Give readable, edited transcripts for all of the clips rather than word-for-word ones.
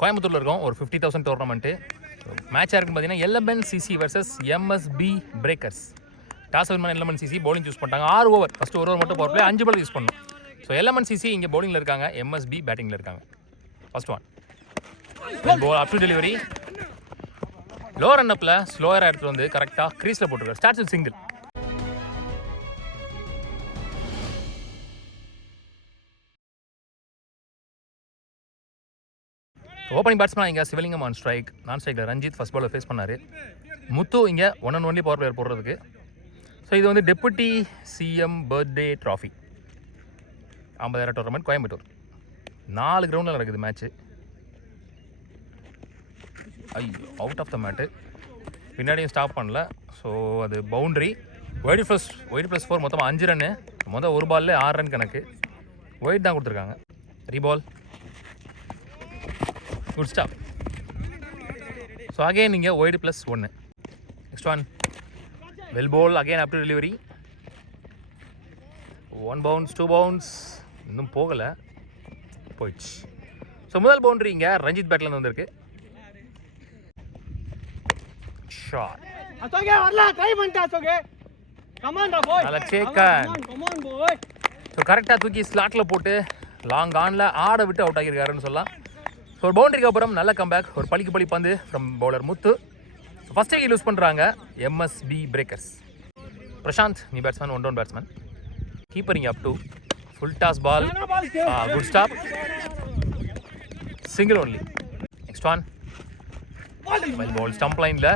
கோயம்புத்தூரில் இருக்கோம். ஒரு 50,000 டோர்னமெண்ட்டு மேட்சாக இருக்குன்னு பார்த்தீங்கன்னா LMNCC vs MSB breakers. Toss win பண்ண LMNCC பவுலிங் சூஸ் பண்ணிட்டாங்க. 6 ஓவர், ஃபஸ்ட்டு ஒரு ஓவர் மட்டும் பவர் பிளே, 5 பால் யூஸ் பண்ணணும். ஸோ LMNCC இங்கே பவுலிங்கில் இருக்காங்க, MSB பேட்டிங்கில் இருக்காங்க. First one ball up to delivery, low run அப்பில் ஸ்லோயராக எடுத்துகிட்டு வந்து கரெக்டாக க்ரீஸில் போட்டுருக்காரு. Starts with single. Opening batsman இங்கே சிவலிங்கம் ஆன் ஸ்ட்ரைக். நான் ஸ்ட்ரைக்கில் ரஞ்சித் ஃபர்ஸ்ட் பாலில் ஃபேஸ் பண்ணார். முத்து இங்கே 1 and only பவர் பிளேயர் போடுறதுக்கு. ஸோ இது வந்து deputy CM birthday trophy 50,000 tournament Coimbatore. 4 கிரவுண்டில் நடக்குது மேட்ச்சு. ஐயோ, அவுட் ஆஃப் த மேட்டு. பின்னாடியும் ஸ்டாப் பண்ணல. ஸோ அது பவுண்ட்ரி. ஒய்டு ப்ளஸ் 4 மொத்தமாக 5 ரன்னு. மொதல் ஒரு பால்லே 6 ரன் கணக்கு. ஒயிட் தான் கொடுத்துருக்காங்க. Reball, good stop. So again இங்கே wide plus 1. Next one well ball, again up to delivery. 1 bounce 2 bounce, இன்னும் போகலை, போயிடுச்சு. ஸோ முதல் பவுண்ட்ரி இங்கே ரஞ்சித் பேட்லேருந்து வந்திருக்கு. ஷாட் ஸோ கரெக்டாக தூக்கி ஸ்லாட்டில் போட்டு லாங் ஆனில் ஆட விட்டு அவுட் ஆகியிருக்காருன்னு சொல்லலாம். ஸோ ஒரு பவுண்டரிக்கு அப்புறம் நல்ல கம்பேக், ஒரு பழிக்கு பழி பந்து from bowler Muthu. First take use பண்ணுறாங்க MSB breakers. Prashanth new batsman, 1 down batsman. Keeping up to full toss ball, good stop, single only. Next one well ball stump லைனில்,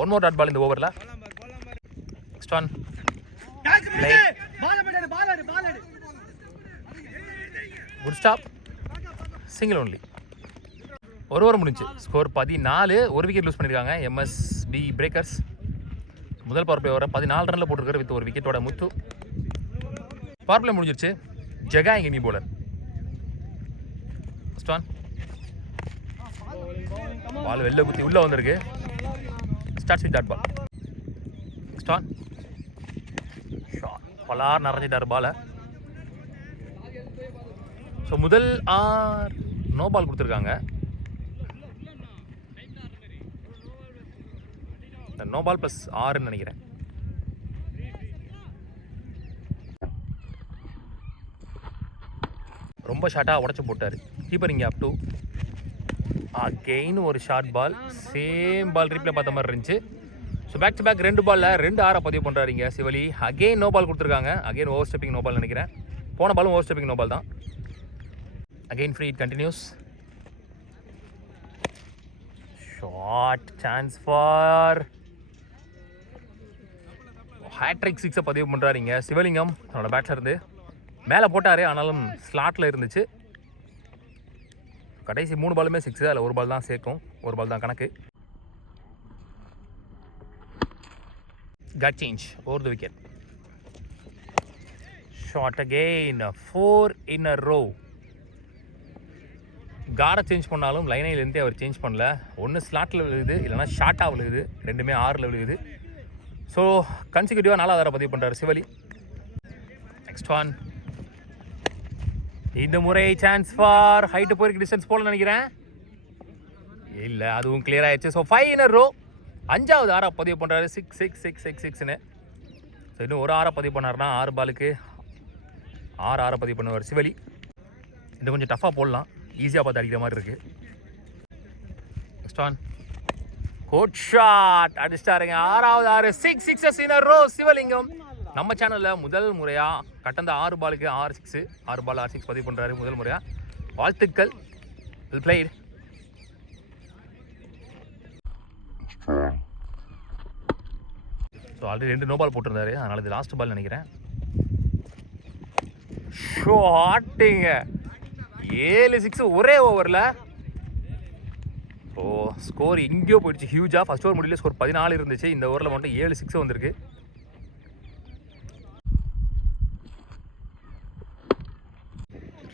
1 more டாட் பால் இந்த ஓவரில். Next one good stop, single only. ஒரு over முடிஞ்சு. Score 14. ஒரு wicket loose பண்ணியிருக்காங்க MSB breakers. முதல் power play ஓவரை 14 ரனில் போட்டிருக்காரு வித் ஒரு விக்கெட்டோட முத்து. பவர் பிளே முடிஞ்சிருச்சு. ஜெகா இங்கே நீ போலர். ஃபர்ஸ்ட் ஒன் பால் வெளில குத்தி உள்ளே வந்திருக்கு. Starts with dot ball. Next one shot, bowler நிறைஞ்சிட்டார் பாலை. ஸோ முதல் 6 நோ பால் கொடுத்துருக்காங்க. நோ பால் ப்ளஸ் 6ன்னு நினைக்கிறேன். ரொம்ப ஷார்ட்டாக உடச்சி போட்டார். கீப்பர் இங்கே அப் டு அகெயின் ஒரு short ball, same ball replay பார்த்த மாதிரி இருந்துச்சு. ஸோ பேக் டு பேக் 2 பாலில் 2 6 பதிவு பண்ணுறாரு இங்கே சிவலி. அகெயின் நோ பால் கொடுத்துருக்காங்க. Again over stepping no ball நினைக்கிறேன். போன பாலும் ஓவர் ஸ்டெப்பிங் நோ பால் தான். Again free, it continues. Short chance for hattrick 6 பதிவு பண்ணுறாரு இங்கே சிவலிங்கம். அவனோட பேட்ஸில் இருந்து மேலே போட்டார், ஆனாலும் ஸ்லாட்டில் இருந்துச்சு. கடைசி 3 பாலுமே 6. அதில் ஒரு பால் தான் சேர்க்கும், ஒரு பால் தான் கணக்கு. Cut change over the wicket. Short again 4 in a row. காரை சேஞ்ச் பண்ணாலும் லைனிலேருந்தே அவர் சேஞ்ச் பண்ணல. ஒன்று ஸ்லாட்டில் விழுகுது, இல்லைனா ஷார்ட்டாக விழுகுது. ரெண்டுமே 6ல் விழுகுது. ஸோ கன்சிக்யூட்டிவாக 4வது பதிவு பண்ணுறாரு சிவலி. நெக்ஸ்ட் ஒன் இந்த முறை சான்ஸ் ஃபார் ஹைட்டு போயிருக்கு, டிஸ்டன்ஸ் போல நினைக்கிறேன். இல்லை, அதுவும் கிளியர் ஆயிடுச்சு. So 5 in a row. 5வது 6 பதிவு பண்ணுறாரு. 6 6 6 6 6ன்னு. ஸோ இன்னும் ஒரு 6 பதிவு பண்ணார்னா 6 பாலுக்கு 6 பதிவு பண்ணுவார் சிவலி. இது கொஞ்சம் டஃப்பாக போடலாம், ஈஸியாக பார்த்து அடிக்கிற மாதிரி இருக்குது. நெக்ஸ்ட் ஒன் குட் ஷாட், அடிச்சிட்டாருங்க. 6வது 6, 6 sixes in a row சிவலிங்கம். நம்ம சேனலில் முதல் முறையாக கடந்த 6 பாலுக்கு 6 6, 6 பால் 6 6 பதிவு பண்ணுறாரு முதல் முறையாக. வாழ்த்துக்கள், well played. So already 2 no ball போட்டிருந்தாரு, அதனால் இது லாஸ்ட் பால் நினைக்கிறேன். ஷாட்டிங்க 7 6 ஒரே ஓவரில். ஸோ ஸ்கோர் எங்கேயோ போயிடுச்சு ஹியூஜாக. ஃபர்ஸ்ட் ஓவர் முடியல, ஸ்கோர் 14 இருந்துச்சு. இந்த ஓவரில் மட்டும் 7 6 வந்திருக்கு.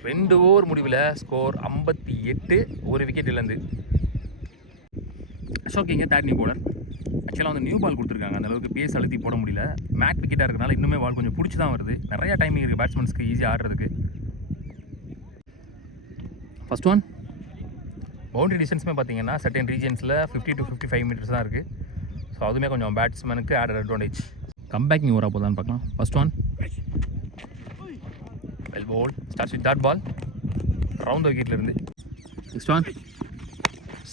2 ஓவர் முடிவில் ஸ்கோர் 58, ஒரு விக்கெட் இழந்து. அசோக் இங்கே தேர்ட் நியூ பவுலர். ஆக்சுவலாக வந்து நியூ பால் கொடுத்துருக்காங்க, அந்தளவுக்கு பேஸ் அழுத்தி போட முடியல. மேட் விக்கெட்டாக இருக்கிறனால இன்னுமே பால் கொஞ்சம் பிடிச்சி தான் வருது. நிறையா டைமிங் இருக்குது பேட்ஸ்மேன்ஸ்க்கு ஈஸியாக ஆடுறதுக்கு. ஃபர்ஸ்ட் ஒன் பவுண்டரி டிஸ்டன்ஸுமே பார்த்தீங்கன்னா சர்டன் ரீஜன்ஸில் 50 to 55 மீட்டர்ஸ் தான் இருக்குது. ஸோ அதுவுமே கொஞ்சம் பேட்ஸ்மேனுக்கு ஆட் அட்வான்டேஜ். கம்பேக்கிங் ஓவராக போதான்னு பார்க்கலாம். First one well ball starts with dot ball round விக்கெட்லேருந்து. நெக்ஸ்ட் ஒன்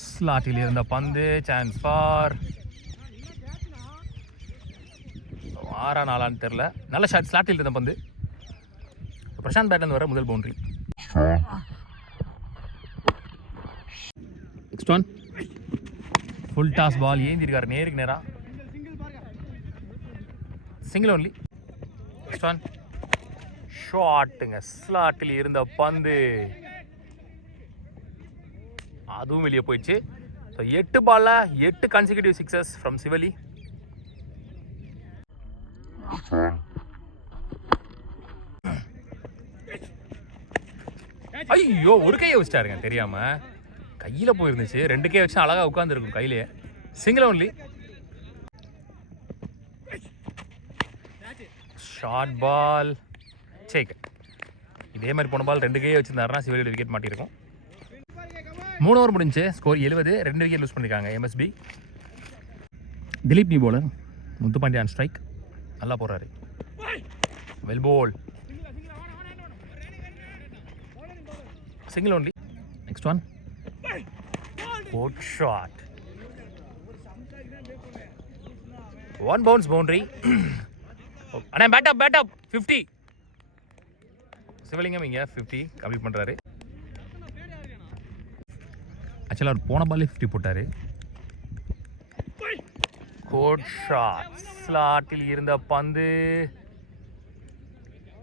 ஸ்லாட்டில் இருந்த பந்து சான்ஸ் ஃபார் 6-4 தெரில. நல்ல ஷாட் ஸ்லாட்டில் இருந்த பந்து. பிரசாந்த் பேட்லேருந்து வர முதல் boundary. Next one full toss ball ஏந்திருக்காரு நேருக்கு நேராக. Single only. நெக்ஸ்ட் ஒன் ஷாட்டுங்க ஸ்லாட்டில் இருந்த பந்து அதுவும் வெளியே போயிடுச்சு. ஸோ 8 பாலில் 8 கன்சிக்யூட்டிவ் சிக்ஸஸ் ஃப்ரம் சிவலி. ஐயோ ஒரு கையை வச்சிட்டாருங்க தெரியாமல். கையில் போயிருந்துச்சு. 2 கை வச்சு அழகாக உட்காந்துருக்கும் கையிலே. Single only. ஷார்ட் பால் சேக். இதே மாதிரி போன பால் 2 கையை வச்சுருந்தாருன்னா சிவலியோட விக்கெட் மாட்டியிருக்கும். 3 ஓவர் முடிஞ்சு ஸ்கோர் 70. 2 விக்கெட் லூஸ் பண்ணியிருக்காங்க MSB. Dileep new bowler. Muthupandi on strike. நல்லா போடுறாரு. Well ball single only. Next one good shot. 1 bounce boundary. அண்ணா பேட் அப் 50. சிவலிங்கம் இங்கே 50 கம்ப்ளீட் பண்ணுறாரு. ஆக்சுவலாக அவர் போன பாலே 50 போட்டார். குட் ஷாட் ஸ்லாட்டில் இருந்த பந்து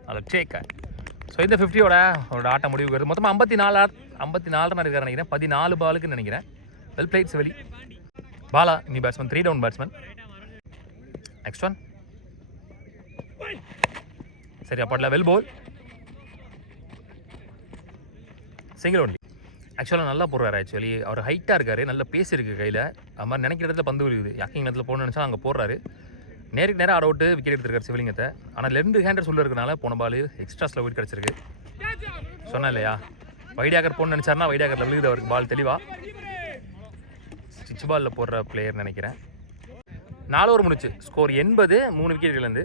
அதில் சேக்க. ஸோ இந்த 50யோட அவரோட ஆட்டம் முடிவுக்கு வருது. மொத்தமாக 54 ரன் இருக்காரு நினைக்கிறேன். 14 பாலுக்குன்னு நினைக்கிறேன். வெல் பிளேட் சிவலி. பாலா நீ batsman 3 down batsman. Next one சரி அப்பாட்டில் வெல் போல் சிங்கிள் ஒன்லி. ஆக்சுவலாக நல்லா போடுறாரு. ஆக்சுவலி அவர் ஹைட்டாக இருக்கார். நல்ல பேஸ் இருக்குது கையில். அது மாதிரி நினைக்கிற இடத்துல பந்து விழுகுது. யாக்கிங் இடத்துல போகணும்னு நினச்சா அங்கே போடுறாரு. நேருக்கு நேரம் ஆட் அவுட்டு விக்கெட் எடுத்துருக்காரு சிவலிங்கத்தை. ஆனால் 2 ஹேண்டர்ஸ் உள்ள இருக்கனால போன பால் எக்ஸ்ட்ரா ஸ்லோ விக்கெட் கிடச்சிருக்கு. சொன்னேன் இல்லையா வைடாகர் போகணும்னு நினச்சாருன்னா வைடாகரில் விழுகுது அவருக்கு பால் தெளிவாக. ஸ்டிச் பாலில் போடுற பிளேயர் நினைக்கிறேன். 4 ஓவர் முடிச்சு ஸ்கோர் 80. 3 விக்கெட்லேருந்து.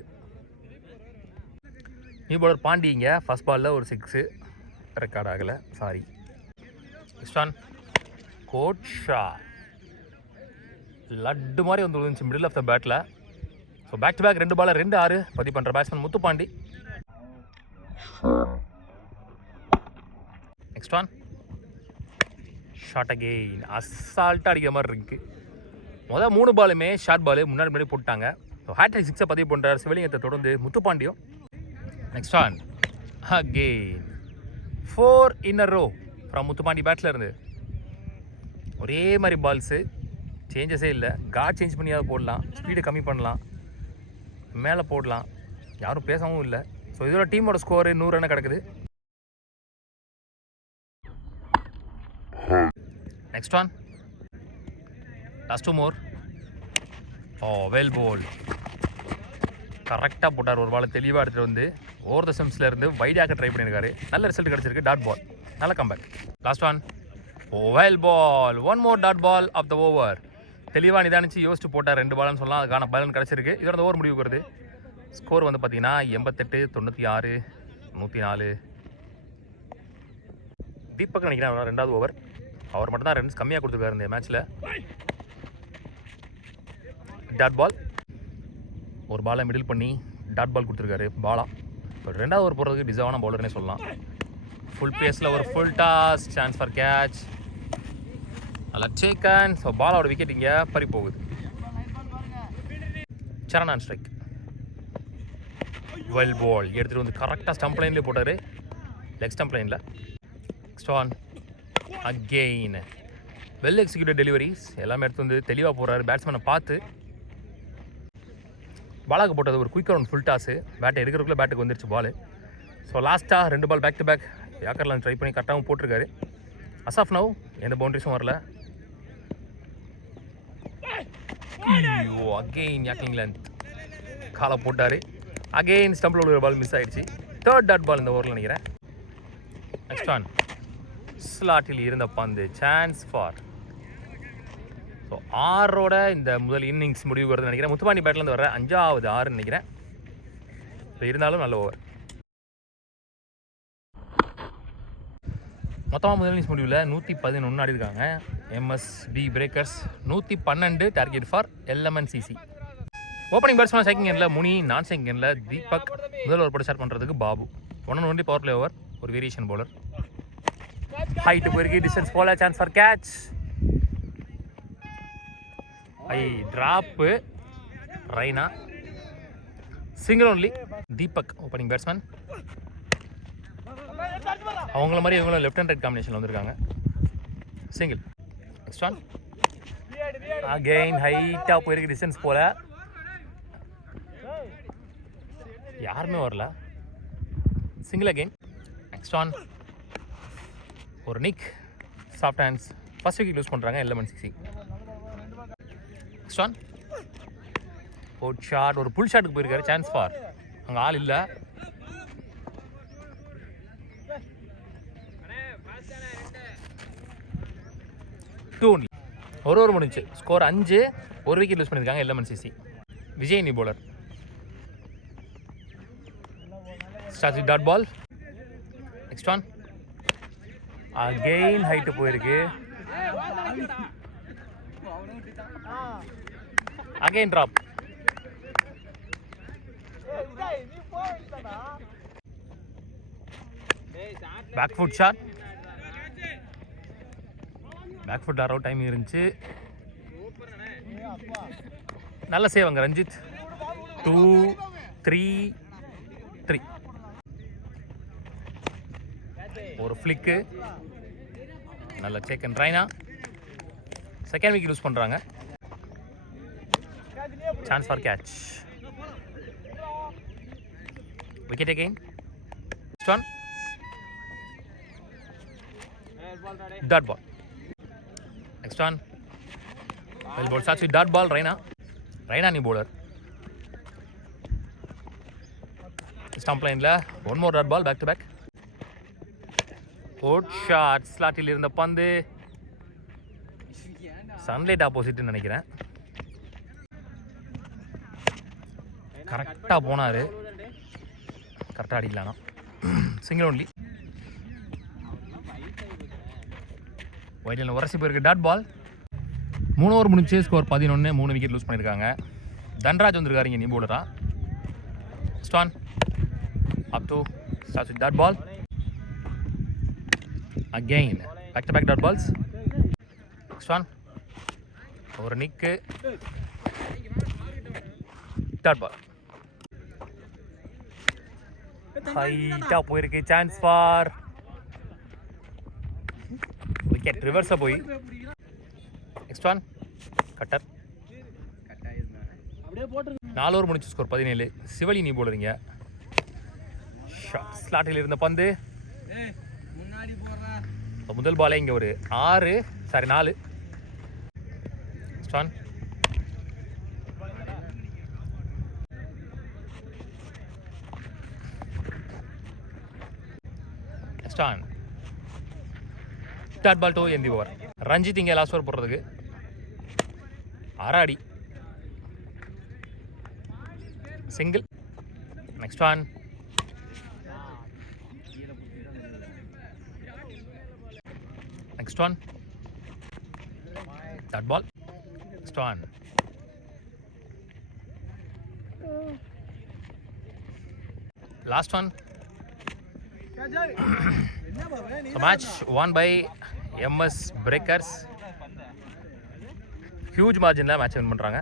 நியூ பவுலர் பாண்டிங்க ஃபர்ஸ்ட் பாலில் ஒரு 6 ரெக்கார்ட் ஆகலை. Sorry. Next one good shot லட்டு மாதிரி வந்து விழுந்துச்சு மிடில் ஆஃப் த பேட்டில். ஸோ பேக் டு பேக் 2 பாலில் 2-6 பதிவு பண்ணுற பேட்ஸ்மேன் முத்துப்பாண்டி. நெக்ஸ்ட் ஒன் ஷாட் அகெயின் அசால்ட்டாக அடிக்கிற மாதிரி இருக்குது. முதல் 3 பாலுமே ஷார்ட் பாலு முன்னாடி போட்டாங்க. ஸோ ஹேட்ரிக் 6 பதிவு பண்ணுறார் சிவலிங்கத்தை தொடர்ந்து முத்துப்பாண்டியும். Next one again 4 in a row from Muthupandi பேட்டில் இருந்து. ஒரே மாதிரி பால்ஸு சேஞ்சஸே இல்லை. காட் சேஞ்ச் பண்ணியாவது போடலாம். ஸ்பீடை கம்மி பண்ணலாம். மேலே போடலாம். யாரும் பேசவும் இல்லை. ஸோ இதோட டீமோட ஸ்கோரு 100 ரன் கிடக்குது. Next one last 2 more. Well ball கரெக்டாக போட்டார். ஒரு பால் தெளிவாக எடுத்துகிட்டு வந்து ஓவர் த ஸ்டம்ப்ஸில் இருந்து வைடாக ட்ரை பண்ணியிருக்காரு. நல்ல ரிசல்ட் கிடச்சிருக்கு. டாட் பால் நல்ல comeback. Last one well ball 1 more dot ball of the over. தெளிவாக நிதானிச்சு யோசிச்சு போட்டார். 2 பால்னு சொல்லலாம். அதுக்கான பலன் கிடச்சிருக்கு. இதோட ஓவர் முடிவுக்கு வருது. ஸ்கோர் வந்து பார்த்தீங்கன்னா 88, 96, 104. தீபக் நினைக்கிறேன் 2வது ஓவர். அவர் மட்டும் தான் ரன்ஸ் கம்மியாக கொடுத்துருக்காரு இந்த மேட்ச்சில். டாட் பால் ஒரு பாலை மிடில் பண்ணி டாட் பால் கொடுத்துருக்காரு பாலா. இப்போ 2வது ஓவர் போடுறதுக்கு டிசர்வான பவுலர்னே சொல்லலாம். ஃபுல் பேஸில் ஒரு full toss chance for catch அதில் சேக்கன். ஸோ பாலோட விக்கெட் இங்கே பறி போகுது. சரண் ஆன் ஸ்ட்ரைக். வெல் பால் எடுத்துகிட்டு வந்து கரெக்டாக ஸ்டம்ப் லைன்லேயே போட்டார். லெக் ஸ்டம்ப் லைனில். Next one again well executed deliveries எல்லாமே எடுத்து வந்து தெளிவாக போடுறாரு. பேட்ஸ்மேனை பார்த்து பாலாக்கு போட்டது ஒரு குயிக் ரவுண்ட் ஃபுல் டாஸு. பேட்டை எடுக்கிறதுக்குள்ளே பேட்டுக்கு வந்துருச்சு பால். ஸோ லாஸ்ட்டாக 2 பால் பேக் டு பேக் யாக்கர்லாம் ட்ரை பண்ணி கரெக்டாகவும் போட்டிருக்காரு. அஸ் ஆஃப் நவ் எந்த பவுண்டரிஸும் வரல. ஐயோ அகெயின் யாக்கிங் லென்த் காலை போட்டார். அகெயின் ஸ்டம்பில் ஒரு பால் மிஸ் ஆகிடுச்சு. 3rd டாட் பால் இந்த ஓவரில் நினைக்கிறேன். நெக்ஸ்ட் ஒன் ஸ்லாட்டில் இருந்த பந்து சான்ஸ் ஃபார். ஸோ 6ஓட இந்த முதல் இன்னிங்ஸ் முடிவு வருதுன்னு நினைக்கிறேன். முத்துப்பாண்டி பேட்லேருந்து வர 5வது 6 நினைக்கிறேன். ஸோ இருந்தாலும் நல்ல ஓவர். மொத்தமாக முதல் இன்னிங்ஸ் முடிவில் 111 ஆடி இருக்காங்க. MST breakers 112 target for LMNCC. Opening batsman second எண்டில் முனி, நான் செகண்ட் எண்டில் தீபக், முதல் ஓவர் போட்டு ஸ்டார்ட் பண்ணுறதுக்கு பாபு. 1 பவர் பிளே ஓவர், ஒரு வேரியேஷன் பவுலர். ஹைட்டு போயிருக்கு, டிஸ்டன்ஸ் போல, chance for catch. Drop Raina. Single only. Deepak opening batsman. அவங்கள மாதிரி இவங்களும் லெஃப்ட் அண்ட் ரைட் காம்பினேஷனில் வந்திருக்காங்க. சிங்கிள். நெக்ஸ்ட் ஒன் அகெயின் ஹைட்டாக போயிருக்கு, டிஸ்டன்ஸ் போல, யாருமே வரல. Single again. நெக்ஸ்ட் ஒன் ஒரு nick, soft hands, first wicket use பண்ணுறாங்க LMNCC. Next one out shot, ஒரு புல் ஷாட்டுக்கு போயிருக்காரு, சான்ஸ் ஃபார். அங்கே ஆள் இல்லை. ஒரு ஓவர் முடிஞ்சு, ஸ்கோர் 5, ஒரு விக்கெட் யூஸ் பண்ணியிருக்காங்க LMNCC. Vijay new bowler. Start dot ball. Next one again height போயிருக்கு, again drop. Back foot shot, back foot or out, time இருந்துச்சு. நல்ல சேவ் அங்கே ரஞ்சித். 2, 3, 3. ஒரு ஃப்ளிக்கு, நல்ல check and Raina. Second wicket use பண்ணுறாங்க, chance for catch. Wicket again. Next one dot ball. Next one well ball, சாட்சி dot பால். ரைனா நீ bowler. Stump லைனில் 1 more dot ball, back to back. Out shot, ஸ்லாட்டில் இருந்த பந்து சன்லைட் ஆப்போசிட்னு நினைக்கிறேன். கரெக்டாக போனார், கரெக்டாக அடிக்கலானா. Single only. ஒயிட்லைனில் உரசி போயிருக்கு, டாட் பால். 3 ஓவர் முடிஞ்சு, ஸ்கோர் 11, 3 விக்கெட் லூஸ் பண்ணியிருக்காங்க. தன்ராஜ் வந்திருக்காரு இங்கே நீ போலரா. Stand up to start dot ball. Again back to back dot balls. Next one ஒரு நிக்கு, டாட் பால். ஹைட்டாக போயிருக்கு, சான்ஸ் ஃபார் விக்கெட். ரிவர்ஸாக போய். Next one cutter. 4 ஓவர் முடிச்சு, ஸ்கோர் 17. சிவலி நீ போடுறீங்க. ஸ்லாட்டில் இருந்த பந்து முதல் பாலே இங்கே ஒரு 4. Next one next one dot ball 2 in the over. Ranjith இங்கே லாஸ்ட் ஓவர் போடுறதுக்கு 6 அடி. Single. Next one next one dot ball. Next one last one. So match won by MS Breakers. Huge margin la match win பண்றாங்க.